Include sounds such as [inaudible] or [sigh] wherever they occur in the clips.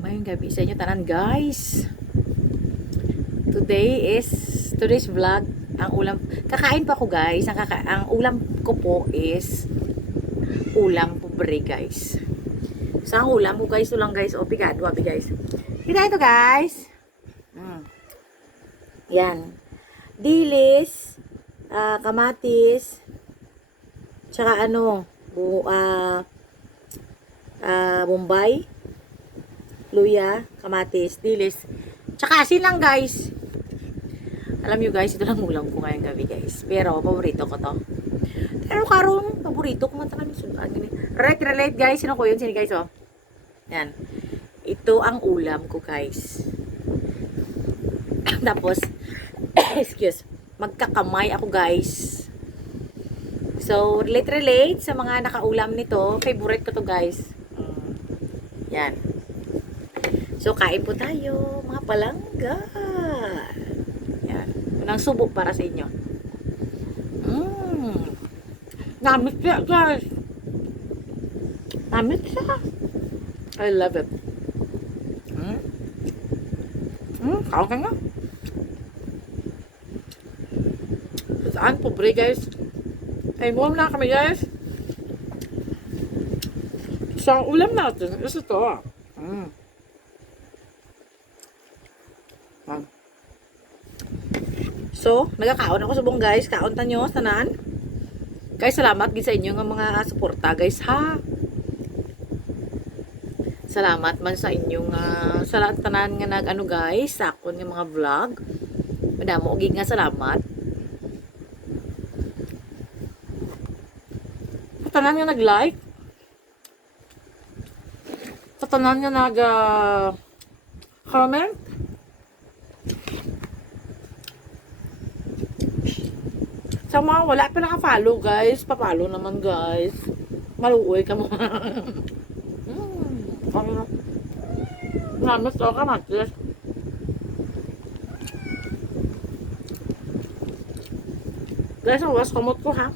Mayong gabi sa inyo tanan guys. Today is today's vlog. Ang ulam kakain pa ako guys. Ang kaka, ang ulam ko po is ulam pobre guys. Sa ulam ko guys, ito lang guys. O pigado, abi guys. Kita ito guys. Mm. Yan. Dilis, ah, kamatis, tsaka ano, bu, ah, ah, bombay, luya, kamatis, dilis, tsaka asin lang guys. Alam nyo guys, ito lang ulam ko ngayong gabi guys. Pero, paborito ko to. Pero karon paborito ko man talaga sudan gini. Right, relate guys. Sino ko yun? Sino guys, oh? Yan. Ito ang ulam ko guys. [coughs] Tapos, [coughs] excuse, magkakamay ako guys. So, relate relate sa mga nakaulam nito. Favorite ko to guys. Yan. So, kain po tayo, mga palangga. Yan. Unang subo para sa inyo. Mmm. Namit siya, guys. Namit siya. I love it. Mm. Mm, kaon ka nga. Saan? Pobre, guys. Ay, warm na kami, guys. Sa ulam natin is ito. Mm. So, nagkakaon ako sa buong guys. Kaon ta nyo, tanan. Guys, salamat gid sa inyo nga mga suporta, guys, ha. Salamat man sa inyong uh, sa tanan nga nag ano guys, sa akon nga mga vlog. Madamo gid nga salamat. Sa tanan nga nag-like. Tanan nga nag uh, comment. Sa mga wala pa naka-follow guys, pa-follow naman guys. Maluoy ka mo. [laughs] mm, ano? Namis to kamatis. Guys, ang was kamot ko ha.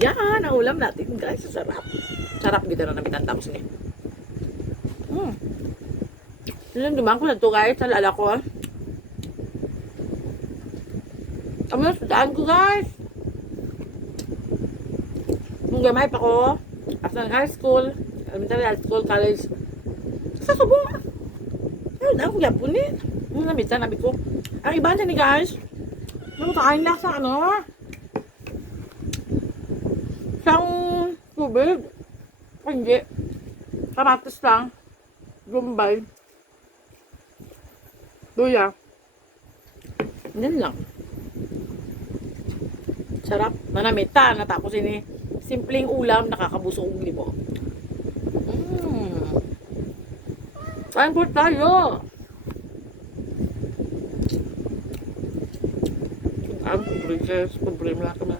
Yan, ang ulam natin guys. Sarap. Sarap gito na namin ang tapos niya. Hmm. Yun, dumang ko na to guys. Nalala ko ah. Kami na daan ko guys. Nung gamay pa ko, after high school, elementary high school, college, sa subo. Ayun, daan ko yapon eh. Nung namitan, nabi ko. Ang iba dyan ni guys, namakain lang sa ano, siyang tubig. Hindi. Kamatis lang. Gumbay. Luya. Yan lang. Sarap. Manamita. Natapos ini simpleng ulam, nakakabusog libo. Mm. Kain po tayo. Ang problema, problema lang kami.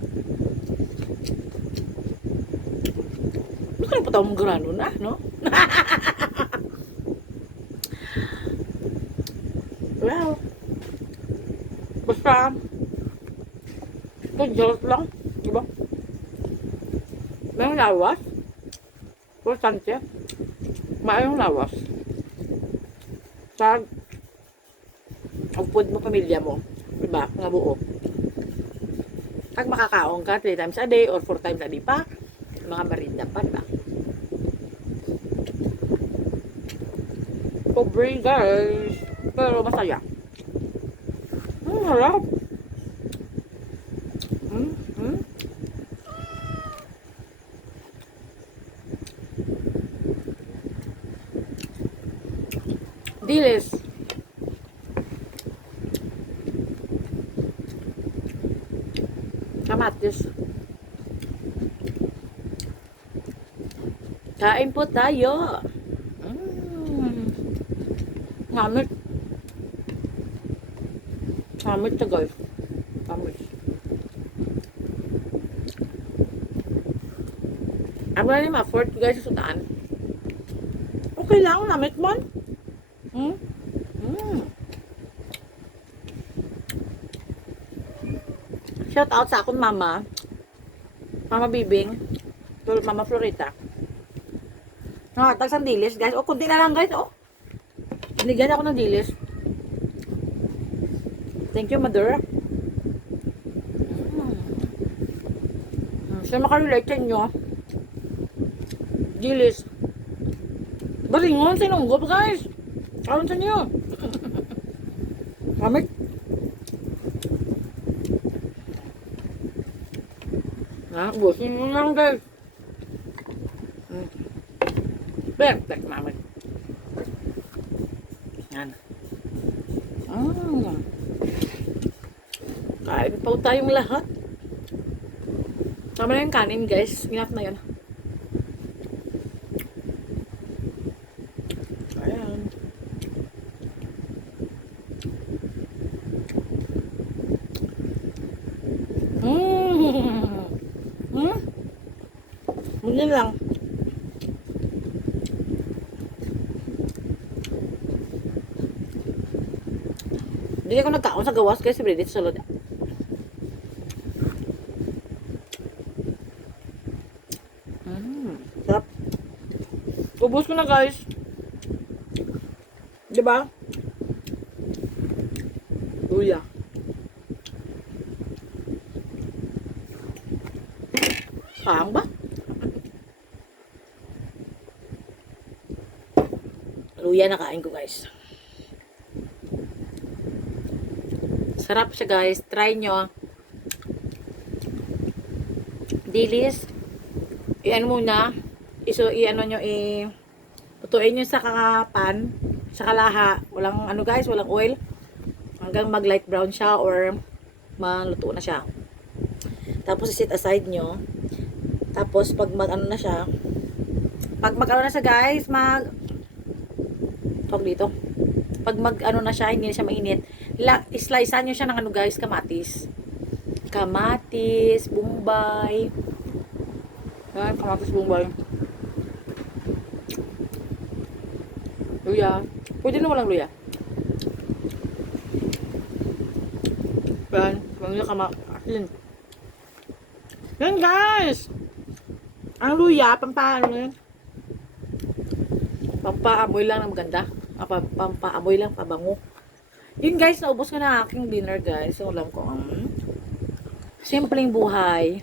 Bukan pa tayo mong grano na, no? [laughs] well, basta, dangerous lang, di ba? May lawas. Importante. Maayong lawas. Sa ang food mo, pamilya mo. Diba? Nga buo. Pag makakaon ka 3 times a day or 4 times a day pa, mga marinda pa, diba? Pobre guys. Pero masaya. Mm, harap. Mm, mm. Dilis. Kamatis. Kain po tayo. Mm. Ngamit. Ngamit to guys. Ngamit. Ang wala ni ma-afford guys sa sudan. Okay lang, namit man. Hmm? Shout out sa akong mama. Mama Bibing. Mama Florita. Nakatag sa dilis, guys. O, kunti na lang, guys. O. Binigyan ako ng dilis. Thank you, mother. Mm. Mm, Sino makarelate sa inyo? Dilis. Baringon, sinunggop, guys. Sa inyo. Kamit. Ha, guys. Mm. Perfect, mami. Yan. Mm. Kain pa lahat. Na kanin, guys. Ginap na yun. Muna lang. Hindi ako nagkaon sa gawas kasi Bridget sulod. Mm, sarap. Ubus ko na guys. Di ba? Luya. Parang ba? Luya na kain ko guys. Sarap siya guys. Try nyo. Dilis. Iyan muna. Iso, iano nyo, i... Tutuin nyo sa kakapan. Sa kalaha. Walang ano guys, walang oil. Hanggang mag light brown siya or maluto na siya. Tapos sit aside nyo. Tapos pag mag ano na siya. Pag mag ano na siya guys, mag... Tawag dito. Pag mag ano na siya, hindi na siya mainit. La, slicean nyo siya ng ano guys, kamatis. Kamatis, bumbay. Yan, kamatis, bumbay. Luya. Pwede na walang luya. Yan, luya kama... Asin. Yan guys! Ang luya, pampaano na yun? Pampaamoy lang na maganda. Pa- pampaamoy lang, pabango. Yun guys, naubos ko na aking dinner guys. Yung ulam ko. Um, simpleng buhay.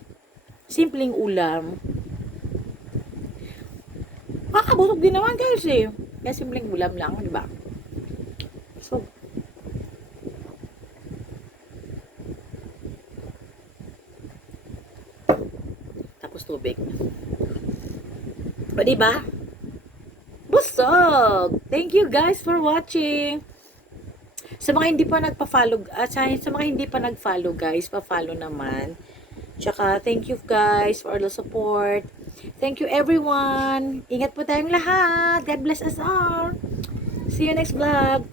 Simpleng ulam. Kakabusog din naman guys eh. Kaya simpleng ulam lang, di ba? So, tapos tubig. O, di ba? Busog! Thank you guys for watching! Sa mga hindi pa nagpa-follow, at sa, sa mga hindi pa nag-follow guys, pa-follow naman. Tsaka, thank you guys for the support. Thank you everyone. Ingat po tayong lahat. God bless us all. See you next vlog.